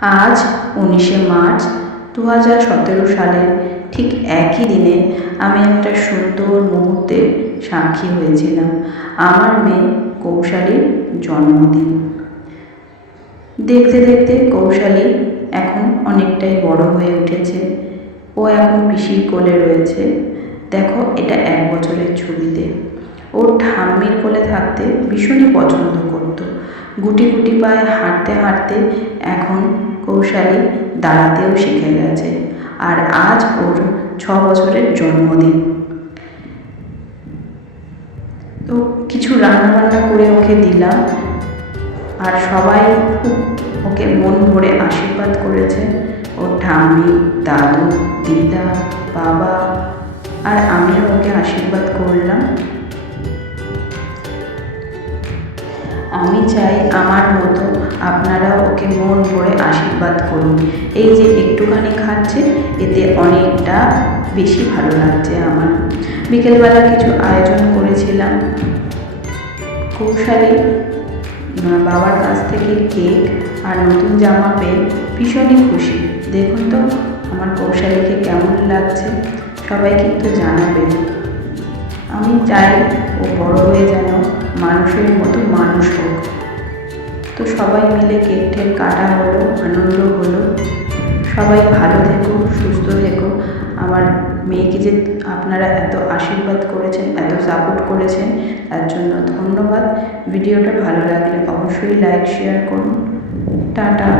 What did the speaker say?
আজ 19শে মার্চ 2017 সালের ঠিক একই দিনে আমি একটা সুন্দর মুহূর্তের সাক্ষী হয়েছিলাম। আমার মেয়ে কৌশালীর জন্মদিন। দেখতে দেখতে কৌশালী এখন অনেকটাই বড় হয়ে উঠেছে। ও এখন পিসির কোলে রয়েছে। দেখো, এটা 1 বছরের ছবিতে। ওর ঠাম্মির কোলে থাকতে ভীষণই পছন্দ করত। গুটি গুটি পায়ে হাঁটতে হাঁটতে এখন কৌশালী দাঁড়াতেও শিখে গেছে। আর আজ ওর 6 বছরের জন্মদিন। তো কিছু রান্নাবান্না করে ওকে দিলাম, আর সবাই খুব ওকে মন ভরে আশীর্বাদ করেছে। ওর ঠাম্মি, দাদু, দিদা, বাবা, আর আমিও ওকে আশীর্বাদ করলাম। আমি চাই আমার মতো আপনারাও ওকে মন ভরে আশীর্বাদ করুন। এই যে একটুখানি খাচ্ছে, এতে অনেকটা বেশি ভালো লাগছে আমার। বিকেলবেলা কিছু আয়োজন করেছিলাম। কৌশালী বাবার কাছ থেকে কেক আর নতুন জামা পেয়ে ভীষণই খুশি। দেখুন তো আমার কৌশালীকে কেমন লাগছে, সবাই কিন্তু জানাবেন। আমি চাই ও বড় হয়ে যেন মানুষের মতো মানুষ হোক। তো সবাই মিলে কেক টেক কাটা হলো, আনন্দ হলো। সবাই ভালো থেকো, সুস্থ থেকো। আমার মেয়েকে যে আপনারা এত আশীর্বাদ করেছেন, এত সাপোর্ট করেছেন, তার জন্য ধন্যবাদ। ভিডিওটা ভালো লাগলে অবশ্যই লাইক শেয়ার করুন। টাটা।